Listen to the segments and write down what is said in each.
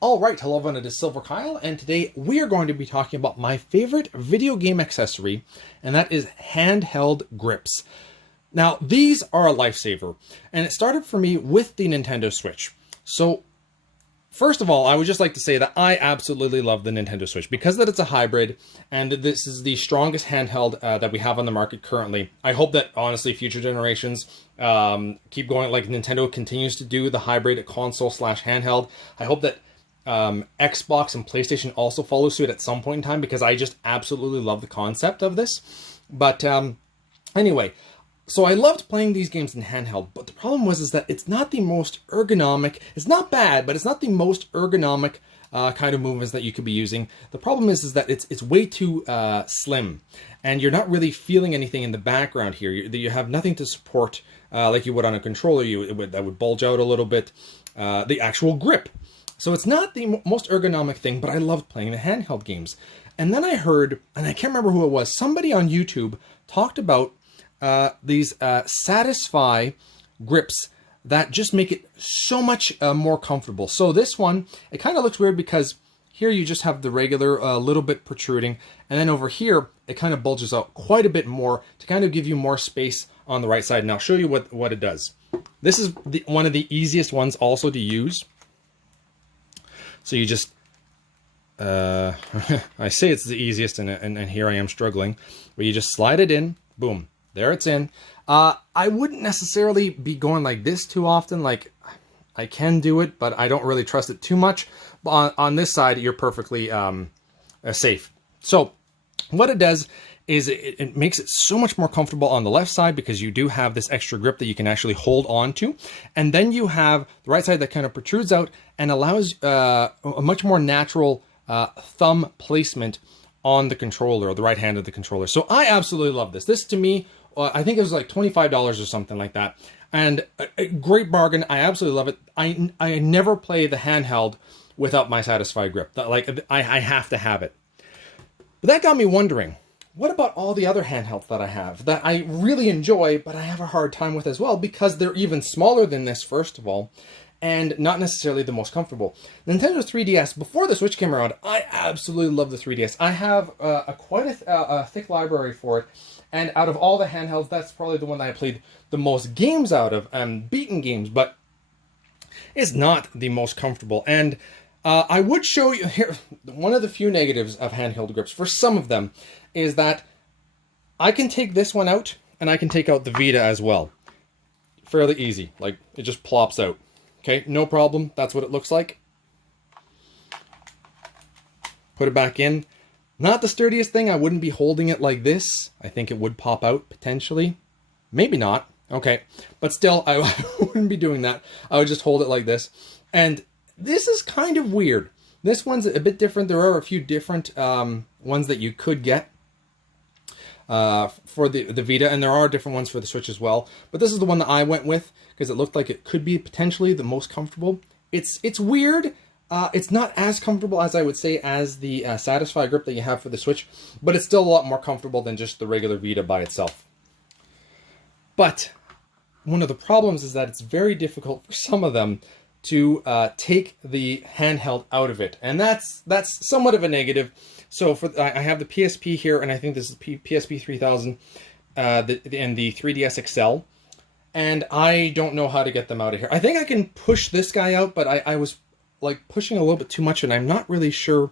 Alright, hello everyone, it is silverkyle, and today we are going to be talking about my favorite video game accessory, and that is handheld grips. Now, these are a lifesaver, and it started for me with the Nintendo Switch. So, first of all, I would just like to say that I absolutely love the Nintendo Switch because that it's a hybrid, and this is the strongest handheld that we have on the market currently. I hope that, honestly, future generations keep going like Nintendo continues to do the hybrid console/handheld. I hope that Xbox and PlayStation also follow suit at some point in time because I just absolutely love the concept of this. But anyway, so I loved playing these games in handheld, but the problem was that it's not the most ergonomic. It's not bad, but it's not the most ergonomic kind of movements that you could be using. The problem is that it's way too slim, and you're not really feeling anything in the background here. You have nothing to support like you would on a controller. That would bulge out a little bit. The actual grip. So it's not the most ergonomic thing, but I loved playing the handheld games. And then I heard, and I can't remember who it was, somebody on YouTube talked about these Satisfy grips that just make it so much more comfortable. So this one, it kind of looks weird because here you just have the regular little bit protruding, and then over here, it kind of bulges out quite a bit more to kind of give you more space on the right side. And I'll show you what it does. This is one of the easiest ones also to use. So you just, I say it's the easiest, and here I am struggling, but you just slide it in, boom, there it's in. I wouldn't necessarily be going like this too often. Like, I can do it, but I don't really trust it too much. But on this side, you're perfectly safe. So what it does is it makes it so much more comfortable on the left side because you do have this extra grip that you can actually hold on to. And then you have the right side that kind of protrudes out and allows a much more natural thumb placement on the controller, or the right hand of the controller. So I absolutely love this. This to me, I think it was like $25 or something like that. And a great bargain. I absolutely love it. I never play the handheld without my Satisfy grip. Like, I have to have it. But that got me wondering, what about all the other handhelds that I have that I really enjoy, but I have a hard time with as well because they're even smaller than this, first of all, and not necessarily the most comfortable. Nintendo 3DS, before the Switch came around, I absolutely love the 3DS. I have quite a thick library for it, and out of all the handhelds, that's probably the one that I played the most games out of, beaten games, but it's not the most comfortable. And I would show you here, one of the few negatives of handheld grips, for some of them, is that I can take this one out, and I can take out the Vita as well. Fairly easy, like it just plops out. Okay, no problem, that's what it looks like. Put it back in. Not the sturdiest thing, I wouldn't be holding it like this. I think it would pop out, potentially. Maybe not, okay. But still, I wouldn't be doing that. I would just hold it like this. And this is kind of weird. This one's a bit different. There are a few different ones that you could get for the Vita, and there are different ones for the Switch as well. But this is the one that I went with because it looked like it could be potentially the most comfortable. It's weird. It's not as comfortable as I would say as the Satisfy grip that you have for the Switch, but it's still a lot more comfortable than just the regular Vita by itself. But one of the problems is that it's very difficult for some of them to take the handheld out of it, and that's somewhat of a negative. So I have the PSP here, and I think this is the PSP 3000 and the 3DS XL, and I don't know how to get them out of here. I think I can push this guy out, but I was like pushing a little bit too much, and I'm not really sure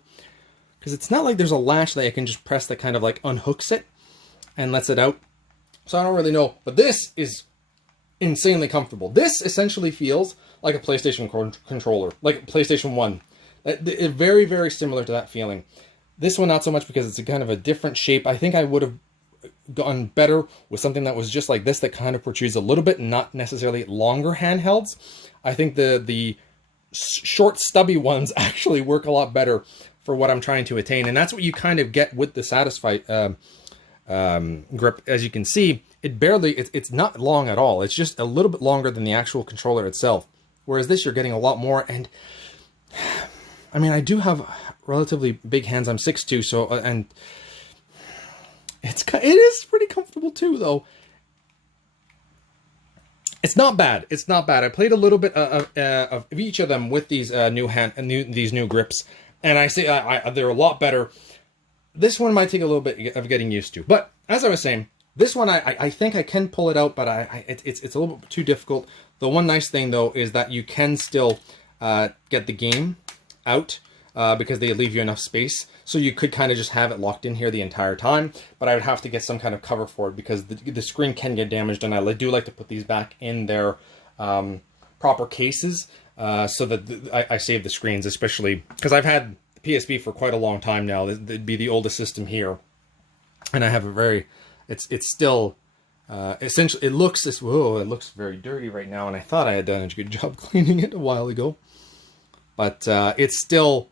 because it's not like there's a latch that I can just press that kind of like unhooks it and lets it out. So I don't really know, but this is insanely comfortable. This essentially feels like a PlayStation controller, like a PlayStation 1. Very, very similar to that feeling. This one, not so much because it's a kind of a different shape. I think I would have gone better with something that was just like this, that kind of protrudes a little bit, not necessarily longer handhelds. I think the short, stubby ones actually work a lot better for what I'm trying to attain. And that's what you kind of get with the Satisfy grip. As you can see, it's not long at all. It's just a little bit longer than the actual controller itself. Whereas this, you're getting a lot more. And I mean, I do have relatively big hands. I'm 6'2", so and it is pretty comfortable too, though. It's not bad. It's not bad. I played a little bit of each of them with these these new grips, and I say they're a lot better. This one might take a little bit of getting used to, but as I was saying, this one I think I can pull it out, but it's a little bit too difficult. The one nice thing though is that you can still get the game out because they leave you enough space, so you could kind of just have it locked in here the entire time. But I would have to get some kind of cover for it because the screen can get damaged, and I do like to put these back in their proper cases so that I save the screens, especially because I've had PSP for quite a long time now. It'd be the oldest system here, and I have a very it's still essentially it looks very dirty right now, and I thought I had done a good job cleaning it a while ago, but it's still,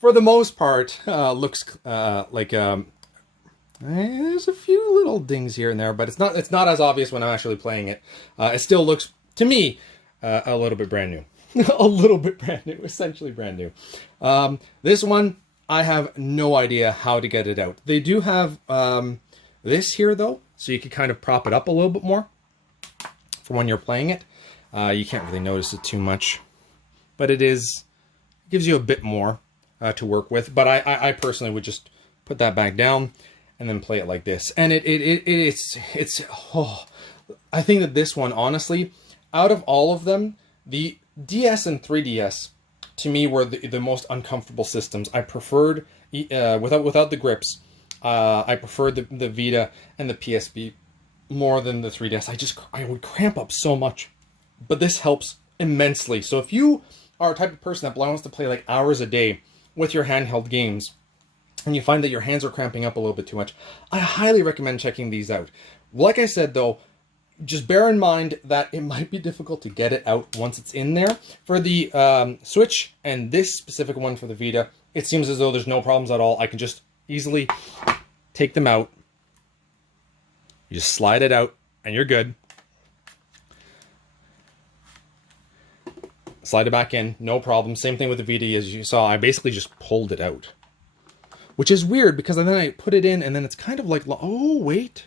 for the most part, looks like there's a few little dings here and there, but it's not as obvious when I'm actually playing it. It still looks to me a little bit brand new. A little bit brand new, essentially brand new. This one, I have no idea how to get it out. They do have this here though, so you can kind of prop it up a little bit more for when you're playing it. You can't really notice it too much, but it gives you a bit more to work with. But I personally would just put that back down and then play it like this. And it's I think that this one, honestly, out of all of them, the DS and 3DS to me were the most uncomfortable systems. I preferred without the grips. I preferred the Vita and the PSP more than the 3DS. I would cramp up so much, but this helps immensely. So if you are a type of person that wants to play like hours a day with your handheld games, and you find that your hands are cramping up a little bit too much, I highly recommend checking these out. Like I said though, just bear in mind that it might be difficult to get it out once it's in there. For the Switch and this specific one for the Vita, it seems as though there's no problems at all. I can just easily take them out. You just slide it out and you're good. Slide it back in, no problem. Same thing with the Vita, as you saw. I basically just pulled it out, which is weird because then I put it in and then it's kind of like, oh wait.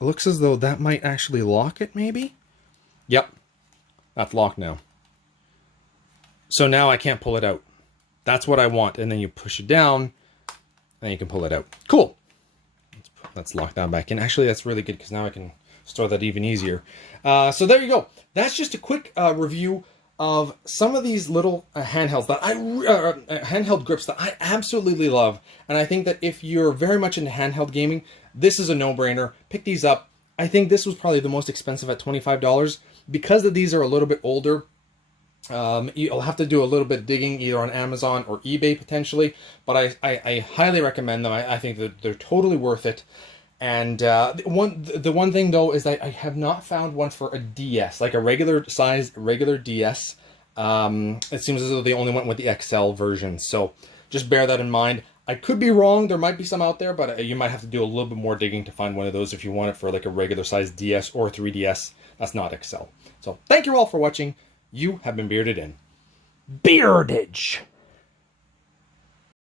It looks as though that might actually lock it, maybe? Yep, that's locked now. So now I can't pull it out. That's what I want. And then you push it down, and you can pull it out. Cool. Let's lock that back in. Actually, that's really good because now I can store that even easier. So there you go. That's just a quick review of some of these little handhelds that handheld grips that I absolutely love. And I think that if you're very much into handheld gaming, this is a no-brainer. Pick these up. I think this was probably the most expensive at $25. Because that these are a little bit older, you'll have to do a little bit of digging either on Amazon or eBay potentially. But I highly recommend them. I think that they're totally worth it. And the one thing though is that I have not found one for a DS, like a regular DS. It seems as though they only went with the XL version, so just bear that in mind. I could be wrong. There might be some out there, but you might have to do a little bit more digging to find one of those if you want it for like a regular size DS or 3DS. That's not XL. So thank you all for watching. You have been bearded in. Beardage.